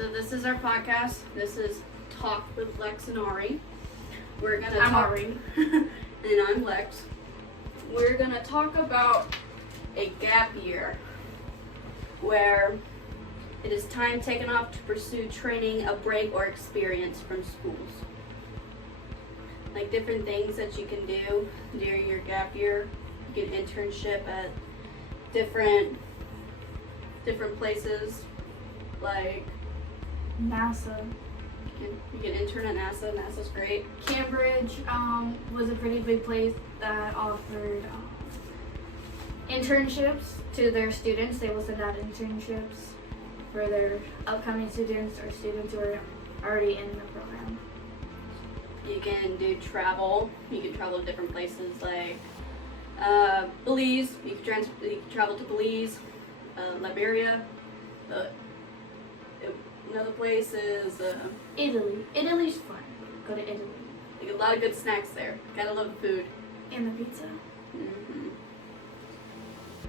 So this is our podcast. This is Talk with Lex and Ari. I'm Ari. And I'm Lex. We're going to talk about a gap year where it is time taken off to pursue training, a break, or experience from schools. Like different things that you can do during your gap year. You get internship at different places, like NASA. you can intern at NASA. NASA's great. Cambridge was a pretty big place that offered internships to their students. They will send out internships for their upcoming students or students who are already in the program. You can do travel. You can travel to different places like Belize. You can travel to Belize, Liberia. Another place is Italy. Italy's fun. Go to Italy. you get a lot of good snacks there. Gotta love the food. And the pizza.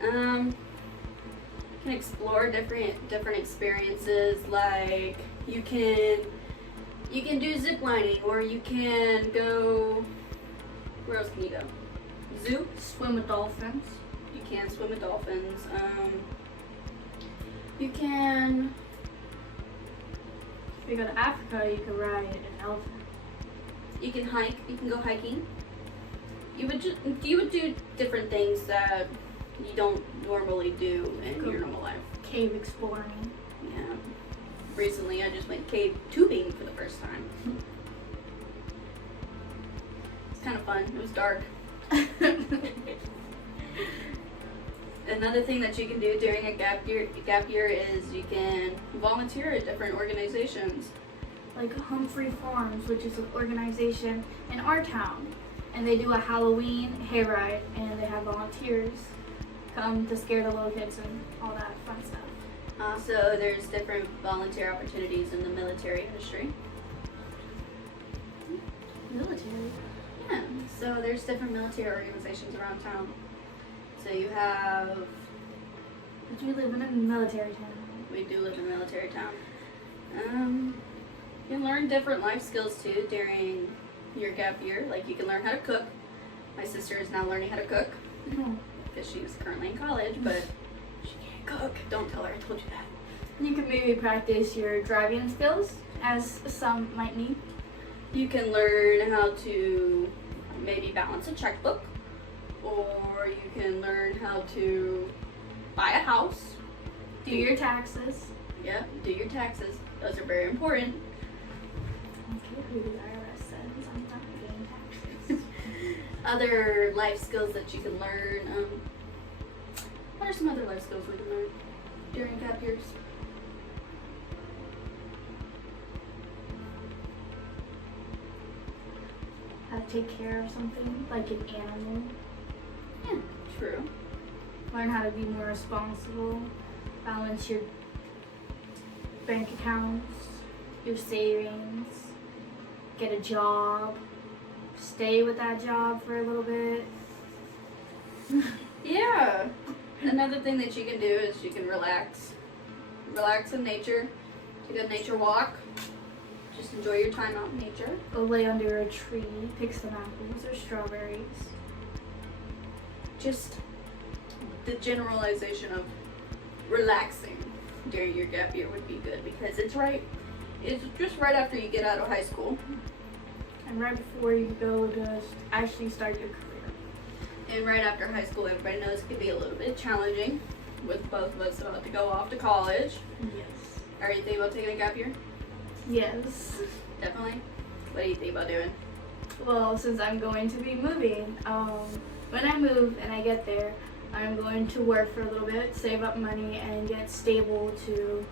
You can explore different experiences. Like you can do zip lining, or you can go. Where else can you go? Zoo. Swim with dolphins. You can swim with dolphins. You can. If you go to Africa, you can ride an elephant. You can hike. You can go hiking. You would do different things that you don't normally do in your normal life. Cave exploring. Yeah. Recently, I just went cave tubing for the first time. It's kind of fun. It was dark. Another thing that you can do during a gap year is you can volunteer at different organizations. Like Humphrey Farms, which is an organization in our town, and they do a Halloween hayride, and they have volunteers come to scare the little kids and all that fun stuff. Also, there's different volunteer opportunities in the military industry. Military? Yeah, so there's different military organizations around town. So you have, But you live in a military town. we do live in a military town. You can learn different life skills too during your gap year. Like you can learn how to cook. My sister is now learning how to cook because she's currently in college, but she can't cook. Don't tell her I told you that. You can maybe practice your driving skills, as some might need. You can learn how to maybe balance a checkbook, or you can learn how to buy a house. Do your taxes. Yeah, do your taxes. Those are very important. I don't care who the IRS says. I'm not paying taxes. Other life skills that you can learn. What are some other life skills we can learn during gap years? How to take care of something, like an animal. Yeah, true. Learn how to be more responsible. Balance your bank accounts, your savings. Get a job. Stay with that job for a little bit. Yeah. Another thing that you can do is you can relax. Relax in nature. Take a nature walk. Just enjoy your time out in nature. Go lay under a tree, pick some apples or strawberries. Just the generalization of relaxing during your gap year would be good because it's just right after you get out of high school. And right before you go to actually start your career. And right after high school, everybody knows it can be a little bit challenging with both of us about to go off to college. Yes. Are you thinking about taking a gap year? Yes. Definitely. What do you think about doing? Well, since I'm going to be moving, when I move and I get there, I'm going to work for a little bit, save up money, and get stable to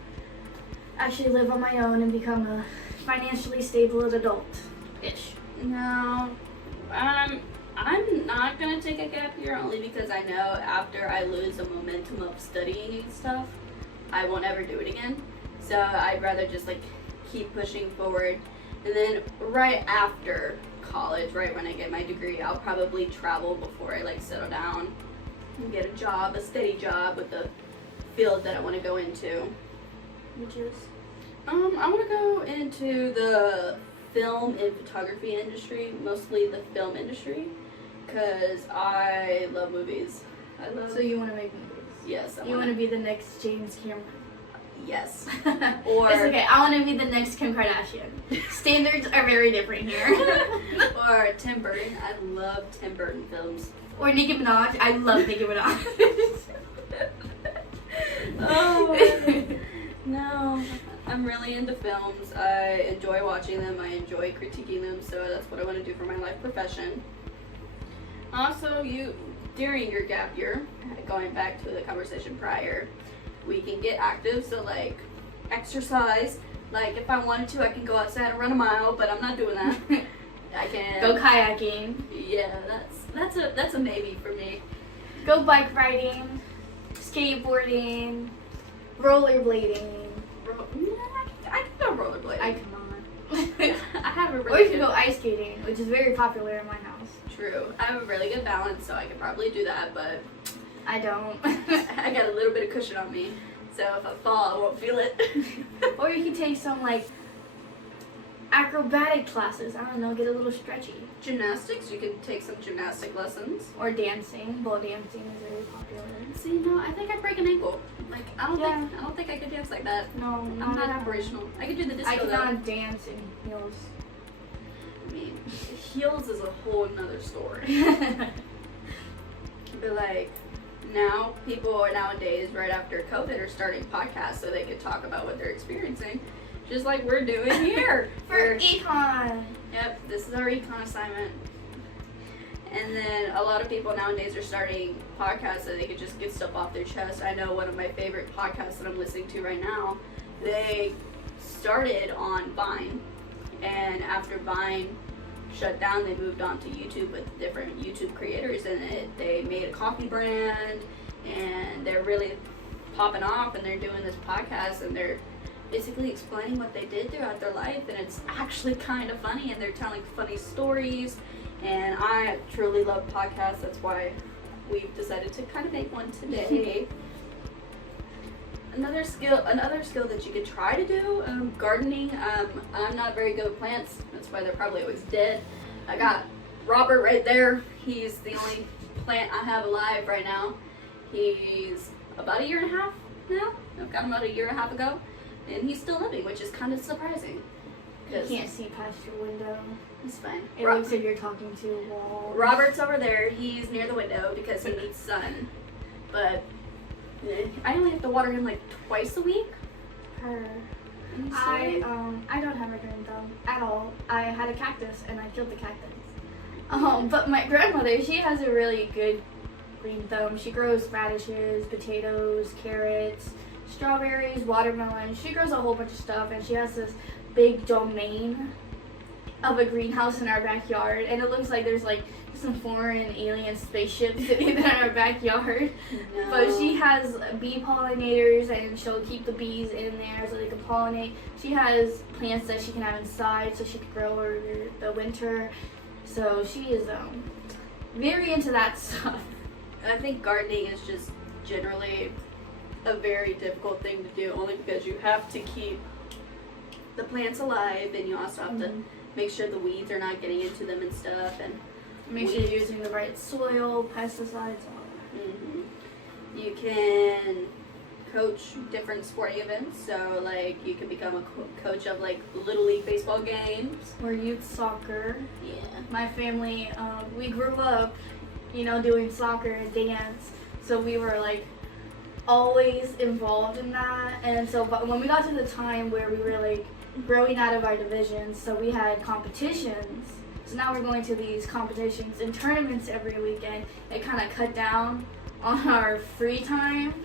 actually live on my own and become a financially stable adult-ish. No. I'm not going to take a gap year only because I know after I lose the momentum of studying and stuff, I won't ever do it again. So I'd rather just keep pushing forward. And then right after college, right when I get my degree, I'll probably travel before I settle down and get a job, a steady job with the field that I want to go into. Which is? I want to go into the film and photography industry, mostly the film industry, because I love movies. I love. So you want to make movies? Yes. You want to be the next James Cameron? Yes. Or it's okay. I want to be the next Kim Kardashian. Standards are very different here. Or Tim Burton. I love Tim Burton films. Or Nicki Minaj. I love Nicki Minaj. Oh no. I'm really into films. I enjoy watching them. I enjoy critiquing them. So that's what I want to do for my life profession. Also, during your gap year, going back to the conversation prior, we can get active. So like exercise. Like if I wanted to, I can go outside and run a mile, but I'm not doing that. I can Go kayaking. Yeah, that's a maybe for me. Go bike riding, skateboarding, rollerblading. I can go rollerblading. I cannot. I have a Or really you can go ice skating, which is very popular in my house. True. I have a really good balance, so I could probably do that, but I don't. I got a little bit of cushion on me, so if I fall, I won't feel it. Or you can take some like acrobatic classes. I don't know, get a little stretchy. Gymnastics, you can take some gymnastic lessons. Or dancing. Ball dancing is very popular. See, no, I think I'd break an ankle. Like I don't think I could dance like that. No, I'm not aspirational. I could do the disco I though. cannot dance in heels. I mean, heels is a whole nother story. But like now, people are nowadays right after COVID are starting podcasts so they can talk about what they're experiencing, just like we're doing here For econ. Yep, this is our econ assignment. And then a lot of people nowadays are starting podcasts so they can just get stuff off their chest. I know one of my favorite podcasts that I'm listening to right now, they started on Vine, and after Vine shut down, they moved on to YouTube with different YouTube creators, and they made a coffee brand, and they're really popping off, and they're doing this podcast, and they're basically explaining what they did throughout their life, and it's actually kind of funny, and they're telling funny stories, and I truly love podcasts. That's why we've decided to kind of make one today. Another skill that you could try to do, gardening. I'm not very good with plants. That's why they're probably always dead. I got Robert right there. He's the only plant I have alive right now. He's about a year and a half now. I've got him about a year and a half ago, and he's still living, which is kind of surprising. You can't see past your window. It's fine. It looks like you're talking to a wall. Robert's over there. He's near the window because he needs sun. But I only have to water him like twice a week. I don't have a green thumb at all. I had a cactus and I killed the cactus. But my grandmother, she has a really good green thumb. She grows radishes, potatoes, carrots, strawberries, watermelon. She grows a whole bunch of stuff, and she has this big domain of a greenhouse in our backyard, and it looks like there's like some foreign alien spaceship sitting in our backyard. No. But she has bee pollinators, and she'll keep the bees in there so they can pollinate. She has plants that she can have inside so she can grow over the winter. So she is very into that stuff. I think gardening is just generally a very difficult thing to do, only because you have to keep the plants alive, and you also have to make sure the weeds are not getting into them and stuff, and make sure you're using the right soil, pesticides, all that. You can coach different sporting events, so like you can become a coach of like Little League baseball games or youth soccer. Yeah, my family, we grew up, doing soccer and dance, so we were like always involved in that. And so but when we got to the time where we were like growing out of our divisions, so we had competitions. So now we're going to these competitions and tournaments every weekend. It kind of cut down on our free time.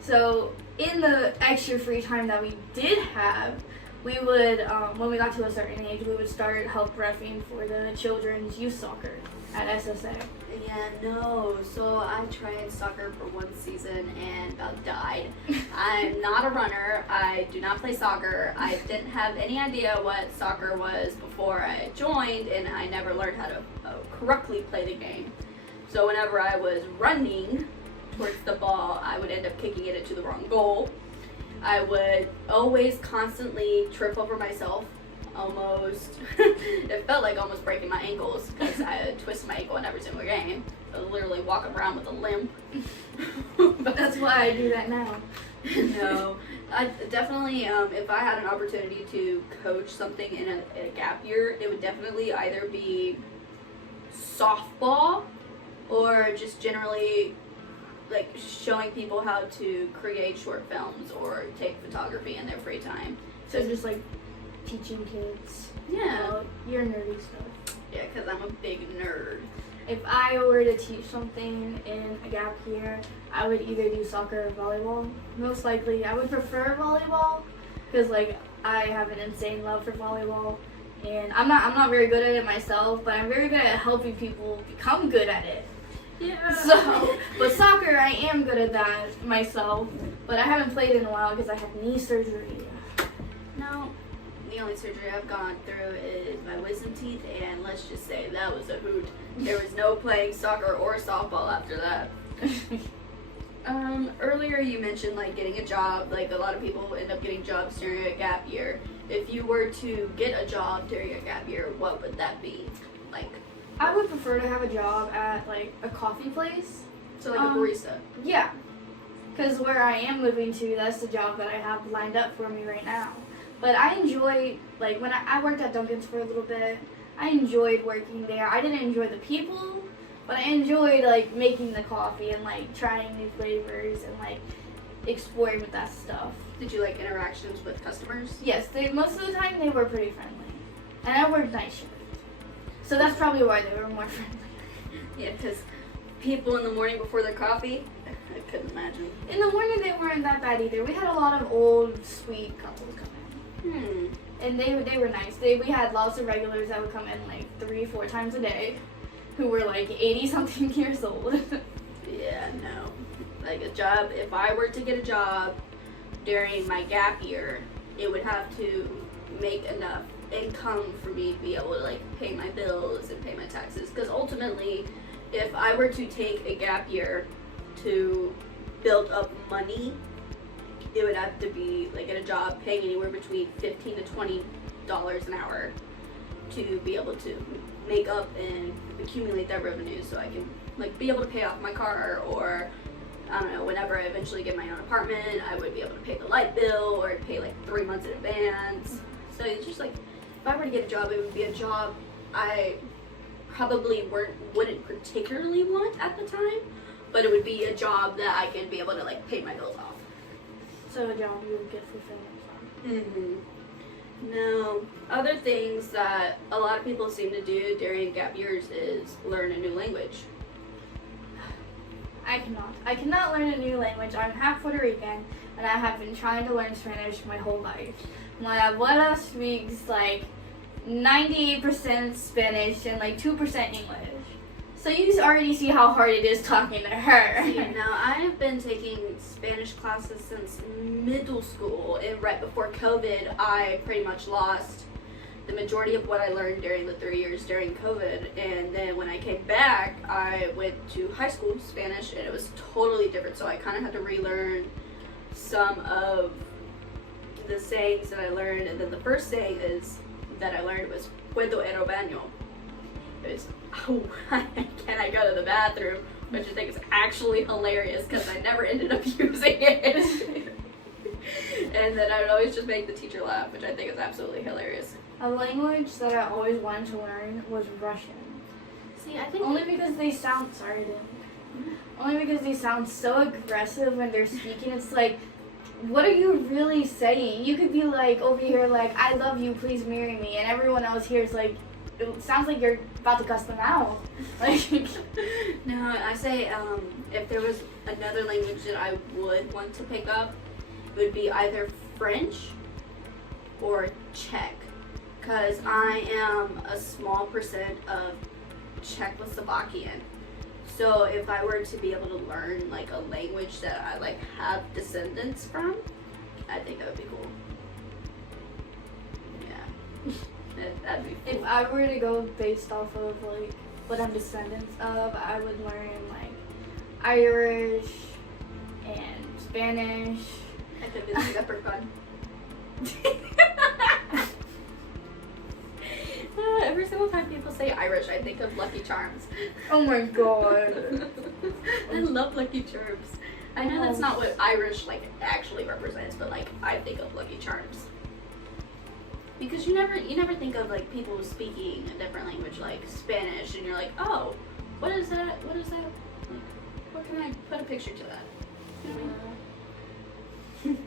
So in the extra free time that we did have, we would, when we got to a certain age, we would start help reffing for the children's youth soccer at SSA. Yeah, no. So I tried soccer for one season and about died. I'm not a runner. I do not play soccer. I didn't have any idea what soccer was before I joined, and I never learned how to correctly play the game. So whenever I was running towards the ball, I would end up kicking it into the wrong goal. I would always constantly trip over myself. Almost, it felt like almost breaking my ankles because I twisted my ankle in every single game. I was literally walking around with a limp. But that's why I do that now. No, I definitely, if I had an opportunity to coach something in a gap year, it would definitely either be softball or just generally like showing people how to create short films or take photography in their free time. So just like teaching kids. Yeah. Your nerdy stuff. Yeah, because I'm a big nerd. If I were to teach something in a gap year, I would either do soccer or volleyball. Most likely, I would prefer volleyball because like I have an insane love for volleyball, and I'm not very good at it myself, but I'm very good at helping people become good at it. Yeah. So, but soccer, I am good at that myself, but I haven't played in a while because I had knee surgery. No, the only surgery I've gone through is my wisdom teeth, and let's just say that was a hoot. There was no playing soccer or softball after that. Earlier you mentioned like getting a job. Like a lot of people end up getting jobs during a gap year. If you were to get a job during a gap year, what would that be? Like, I would prefer to have a job at like a coffee place. so like a barista. Yeah, because where I am moving to, that's the job that I have lined up for me right now. But I enjoy, like when I worked at Dunkin's for a little bit, I enjoyed working there. I didn't enjoy the people, but I enjoyed like making the coffee and like trying new flavors and like exploring with that stuff. Did you like interactions with customers? Yes, most of the time they were pretty friendly. And I worked night shift. So that's probably why they were more friendly. Yeah, because people in the morning before their coffee, I couldn't imagine. In the morning they weren't that bad either. We had a lot of old, sweet couples come in. And they were nice. We had lots of regulars that would come in like 3-4 times a day who were like 80-something years old. Yeah, no. Like a job, if I were to get a job during my gap year, it would have to make enough income for me to be able to like pay my bills and pay my taxes. Because ultimately, if I were to take a gap year to build up money, it would have to be like at a job paying anywhere between $15 to $20 an hour to be able to make up and accumulate that revenue so I can like be able to pay off my car, or I don't know, whenever I eventually get my own apartment, I would be able to pay the light bill or pay like 3 months in advance. So it's just like, if I were to get a job, it would be a job I probably wouldn't particularly want at the time, but it would be a job that I can be able to like pay my bills off. So a job you would get fulfillment from. No. Other things that a lot of people seem to do during gap years is learn a new language. I cannot learn a new language. I'm half Puerto Rican, and I have been trying to learn Spanish my whole life. My abuela speaks like 98% Spanish and like 2% English. So you already see how hard it is talking to her. See, now I've been taking Spanish classes since middle school, and right before COVID, I pretty much lost the majority of what I learned during the 3 years during COVID. And then when I came back, I went to high school Spanish, and it was totally different. So I kind of had to relearn some of the sayings that I learned. And then the first saying that I learned was "Puedo ir al baño." It was, "Oh, can I go to the bathroom?" Which I think is actually hilarious because I never ended up using it. And then I would always just make the teacher laugh, which I think is absolutely hilarious. A language that I always wanted to learn was Russian. See, I think only because they sound so aggressive when they're speaking. It's like, what are you really saying? You could be like over here like, "I love you, please marry me," and everyone else here is like, it sounds like you're about to cuss them out. Like, no, I say if there was another language that I would want to pick up, it would be either French or Czech, because I am a small percent of Czechoslovakian. So if I were to be able to learn like a language that I like have descendants from, I think that would be cool. Yeah. That'd be cool. If I were to go based off of like what I'm descendants of, I would learn like Irish and Spanish I could be the leprechaun. Every single time people say Irish, I think of Lucky Charms. Oh my god. I love Lucky Charms. I know that's not what Irish like actually represents, but like I think of Lucky Charms. Because you never think of like people speaking a different language like Spanish, and you're like, oh, what is that? What is that? Like, what can I put a picture to that? You know what I mean?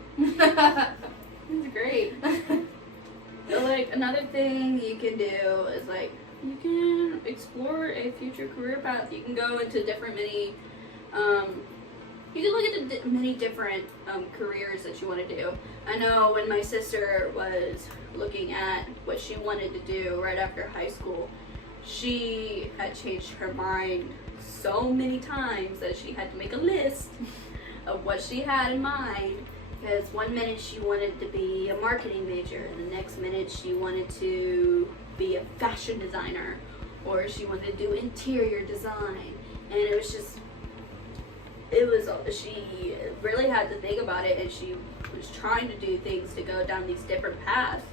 It's great. So like another thing you can do is like you can explore a future career path. You can go into different many. You can look at the many different careers that you want to do. I know when my sister was looking at what she wanted to do right after high school, she had changed her mind so many times that she had to make a list of what she had in mind. Because one minute she wanted to be a marketing major, and the next minute she wanted to be a fashion designer, or she wanted to do interior design, and it was just. She really had to think about it, and she was trying to do things to go down these different paths,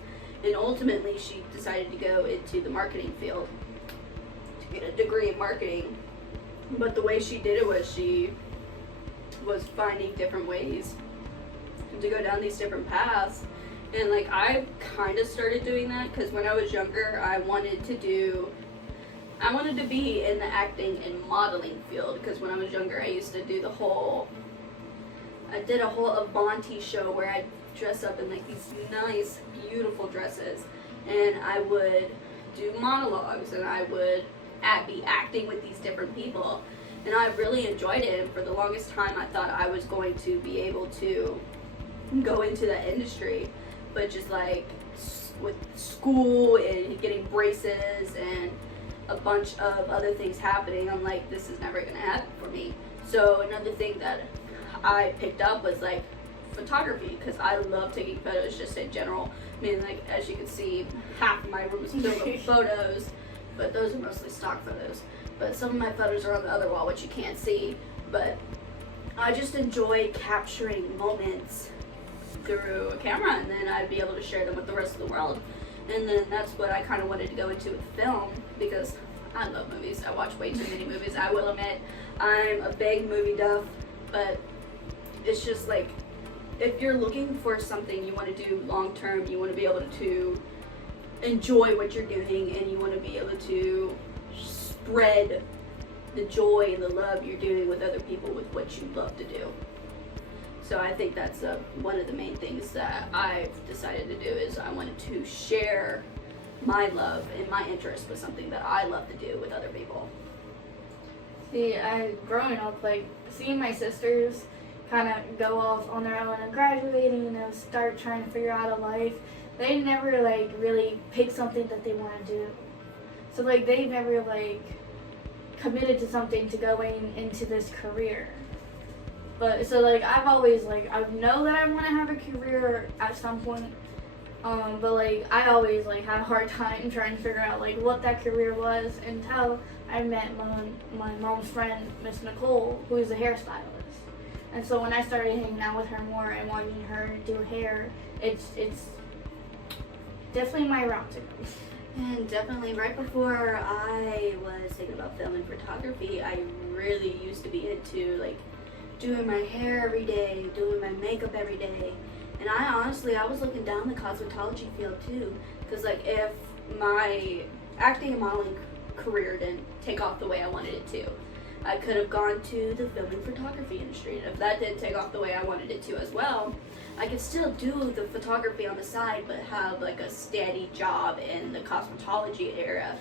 and ultimately she decided to go into the marketing field to get a degree in marketing. But the way she did it was she was finding different ways to go down these different paths, and like I kind of started doing that because when I was younger I wanted to be in the acting and modeling field, because when I was younger I used to do I did a whole Avanti show where I'd dress up in like these nice, beautiful dresses, and I would do monologues, and I would be acting with these different people, and I really enjoyed it, and for the longest time I thought I was going to be able to go into that industry, but just like with school and getting braces and a bunch of other things happening, I'm like, this is never gonna happen for me. So another thing that I picked up was like photography, because I love taking photos just in general. I mean, like as you can see, half of my room is filled with photos, but those are mostly stock photos. But some of my photos are on the other wall, which you can't see. But I just enjoy capturing moments through a camera, and then I'd be able to share them with the rest of the world. And then that's what I kind of wanted to go into with film, because I love movies. I watch way too many movies. I will admit I'm a big movie buff, but it's just like if you're looking for something you want to do long term, you want to be able to enjoy what you're doing, and you want to be able to spread the joy and the love you're doing with other people with what you love to do. So I think that's one of the main things that I've decided to do, is I wanted to share my love and my interest with something that I love to do with other people. See, growing up, like, seeing my sisters kind of go off on their own and graduating and start trying to figure out a life, they never, like, really pick something that they want to do. So, like, they never, like, committed to something to going into this career. But, so, like, I've always, like, I know that I want to have a career at some point, but, like, I always, like, had a hard time trying to figure out, like, what that career was until I met my mom's friend, Miss Nicole, who is a hairstylist. And so when I started hanging out with her more and watching her do hair, it's definitely my route to go. And definitely right before I was thinking about film and photography, I really used to be into, like, doing my hair every day, doing my makeup every day. And I was looking down the cosmetology field too, because like if my acting and modeling career didn't take off the way I wanted it to, I could have gone to the film and photography industry. And if that didn't take off the way I wanted it to as well, I could still do the photography on the side, but have like a steady job in the cosmetology area.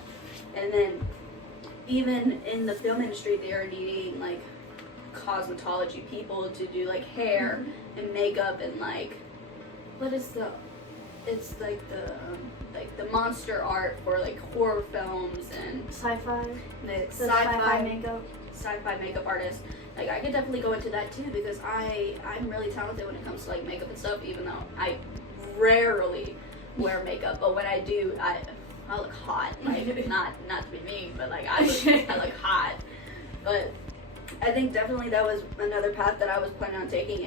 And then even in the film industry, they are needing like cosmetology people to do like hair and makeup and like it's like the monster art for like horror films and Sci-fi sci-fi makeup artist. Like I could definitely go into that too, because I'm really talented when it comes to like makeup and stuff, even though I rarely wear makeup, but when I do, I look hot. Like not to be mean, but like I look hot. But I think definitely that was another path that I was planning on taking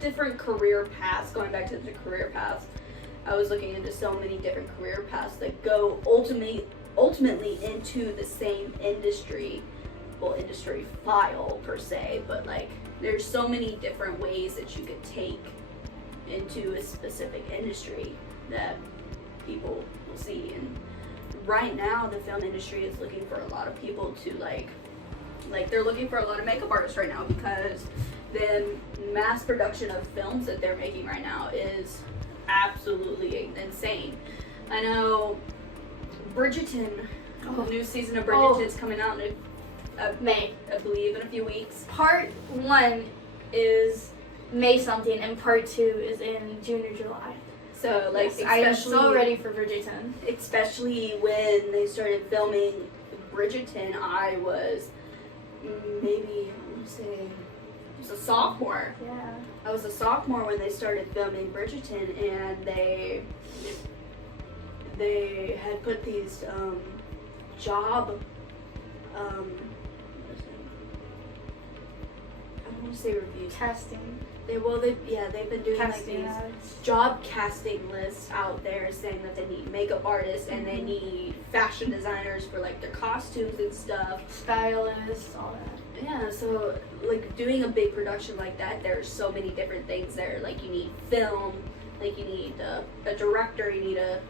different career paths. Going back to the career paths, I was looking into so many different career paths that go ultimately into the same industry. Well, industry file per se, but like there's so many different ways that you could take into a specific industry that people will see. And right now the film industry is looking for a lot of people to like they're looking for a lot of makeup artists right now, because the mass production of films that they're making right now is absolutely insane. I know Bridgerton, the new season of Bridgerton's coming out in May. I believe in a few weeks. Part 1 is May something, and part 2 is in June or July. So like, yes, I am so ready for Bridgerton. Especially when they started filming Bridgerton, I was maybe, I want to say, I was a sophomore. Yeah. I was a sophomore when they started filming Bridgerton, and they had put these job, I don't want to say reviews. Casting. They've been doing Casting like these ads. job casting lists out there saying that they need makeup artists and they need fashion designers for like their costumes and stuff. Stylists, all that. Yeah, so like doing a big production like that, there's so many different things there. Like you need film, like you need a director, you need a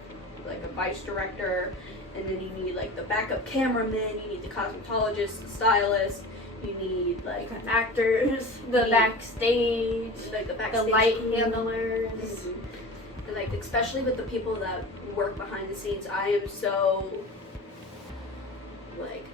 vice director, and then you need like the backup cameraman, you need the cosmetologist, the stylist, you need like actors, the backstage, like the backstage, the light handlers. Mm-hmm. And like especially with the people that work behind the scenes, I am so like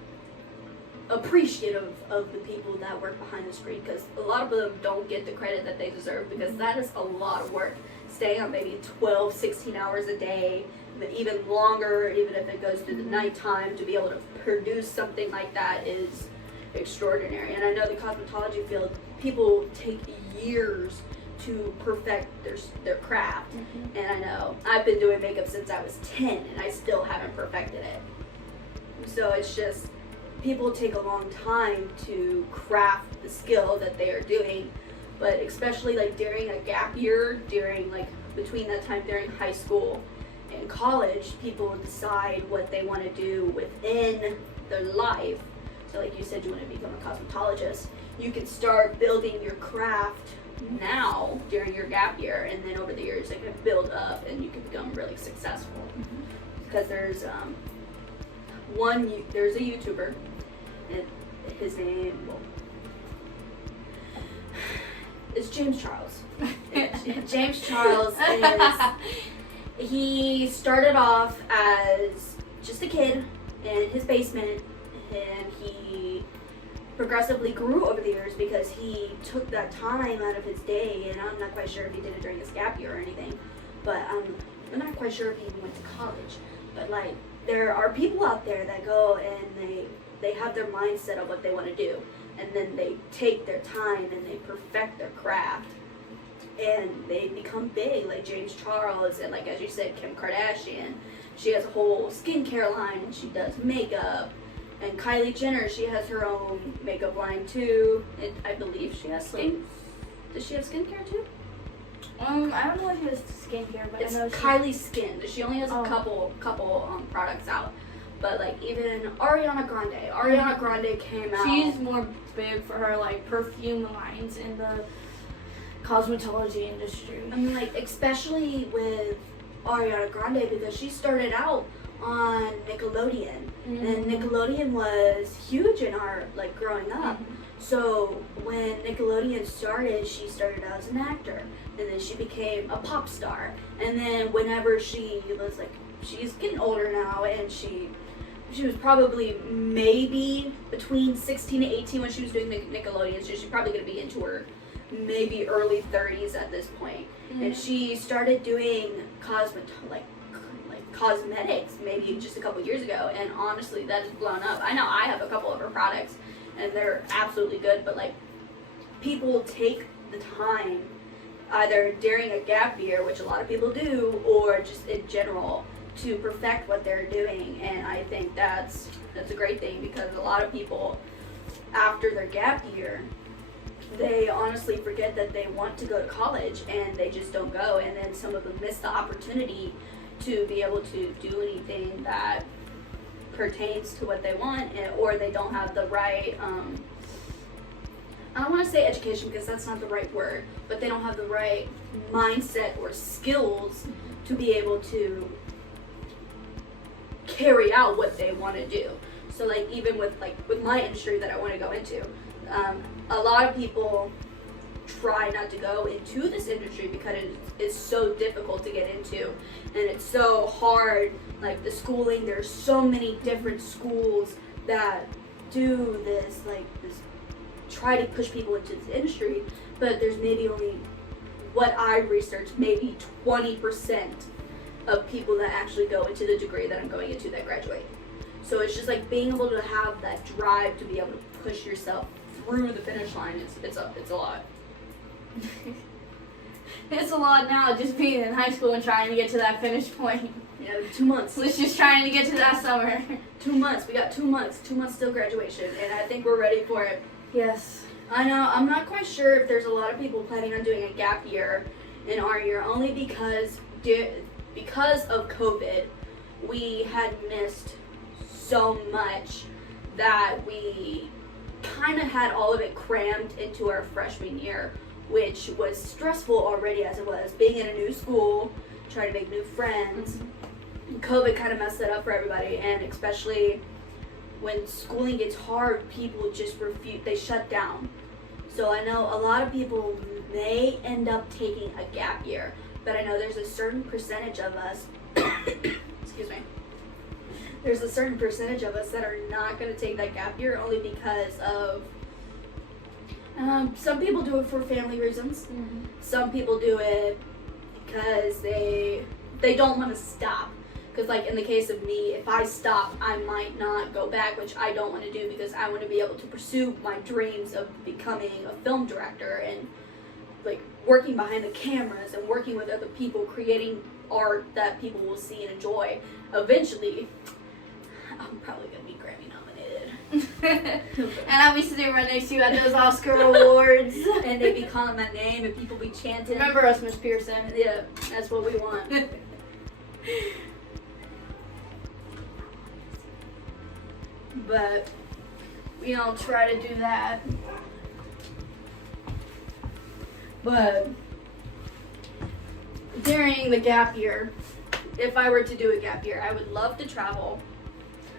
appreciative of the people that work behind the screen, because a lot of them don't get the credit that they deserve, because that is a lot of work, staying up maybe 12-16 hours a day, but even longer, even if it goes through the nighttime, to be able to produce something like that is extraordinary. And I know the cosmetology field, people take years to perfect their craft. Mm-hmm. And I know I've been doing makeup since I was 10 and I still haven't perfected it. So it's just, people take a long time to craft the skill that they are doing, but especially like during a gap year, during like between that time during high school and college, people decide what they want to do within their life. So like you said, you want to become a cosmetologist. You can start building your craft now during your gap year, and then over the years it can build up and you can become really successful. Because there's a YouTuber, and his name is James Charles. James Charles he started off as just a kid in his basement, and he progressively grew over the years because he took that time out of his day, and I'm not quite sure if he did it during his gap year or anything, but I'm not quite sure if he even went to college. But like, there are people out there that go and they have their mindset of what they want to do, and then they take their time and they perfect their craft, and they become big, like James Charles, and like as you said, Kim Kardashian. She has a whole skincare line, and she does makeup. And Kylie Jenner, she has her own makeup line too. And I believe she has does she have skincare too? I don't know if she has skincare, but It's I know Kylie's Skin. She only has a couple products out. But like even Ariana Grande came out. She's more big for her like perfume lines in the cosmetology industry. I mean, like especially with Ariana Grande, because she started out on Nickelodeon, and Nickelodeon was huge in our like growing up. So when Nickelodeon started, she started out as an actor, and then she became a pop star. And then whenever she was like, she's getting older now, and she was probably maybe between 16 to 18 when she was doing Nickelodeon, so she's probably going to be into her maybe early 30s at this point. And she started doing cosmetics maybe just a couple years ago, and honestly that has blown up. I know I have a couple of her products and they're absolutely good, but like people take the time either during a gap year, which a lot of people do, or just in general to perfect what they're doing. And I think that's a great thing, because a lot of people after their gap year they honestly forget that they want to go to college and they just don't go, and then some of them miss the opportunity to be able to do anything that pertains to what they want, or they don't have the right I don't want to say education because that's not the right word, but they don't have the right mindset or skills to be able to carry out what they want to do. So like even with my industry that I want to go into, a lot of people try not to go into this industry because it is so difficult to get into, and it's so hard. Like the schooling, there's so many different schools that do this, try to push people into this industry, but there's maybe only, what I researched, maybe 20% of people that actually go into the degree that I'm going into that graduate. So it's just like being able to have that drive to be able to push yourself through the finish line. It's a lot. It's a lot now, just being in high school and trying to get to that finish point. Yeah, 2 months. Let's just trying to get to that summer. 2 months. We got 2 months. 2 months till graduation, and I think we're ready for it. Yes. I know. I'm not quite sure if there's a lot of people planning on doing a gap year in our year, only because of COVID, we had missed so much that we kind of had all of it crammed into our freshman year, which was stressful already as it was, being in a new school, trying to make new friends. COVID kind of messed that up for everybody, and especially when schooling gets hard, people just refuse, they shut down. So I know a lot of people may end up taking a gap year, but I know there's a certain percentage of us, excuse me, there's a certain percentage of us that are not going to take that gap year only because of, some people do it for family reasons. Mm-hmm. Some people do it because they don't want to stop. Because like in the case of me, if I stop, I might not go back, which I don't want to do because I want to be able to pursue my dreams of becoming a film director and like working behind the cameras and working with other people, creating art that people will see and enjoy. Eventually, I'm probably going to be Grammy nominated. And I'll be sitting right next to you at those Oscar awards. And they be calling my name and people be chanting. Remember us, Miss Pearson. Yeah, that's what we want. But we don't try to do that. But during the gap year, if I were to do a gap year, I would love to travel.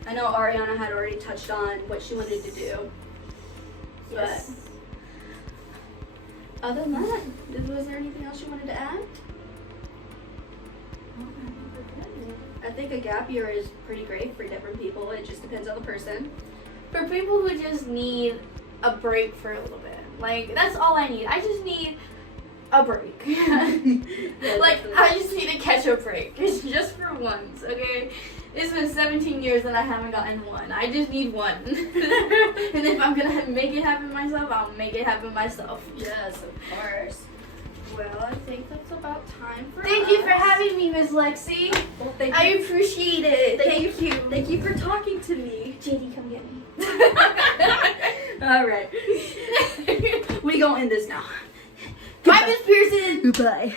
I know Ariana had already touched on what she wanted to do. Yes. But other than that, was there anything else you wanted to add? I think a gap year is pretty great for different people. It just depends on the person. For people who just need a break for a little bit. Like, that's all I need. I just need a break. Like, I just need to catch a break. It's just for once, okay? It's been 17 years and I haven't gotten one. I just need one. And if I'm going to make it happen myself, I'll make it happen myself. Yes, of course. Well, I think that's about time for Thank you for having me, Miss Lexi. Well, thank you. I appreciate it. Thank you. Thank you for talking to me. JD, come get me. All right. We gonna end this now. Bye, Miss Pearson. Goodbye.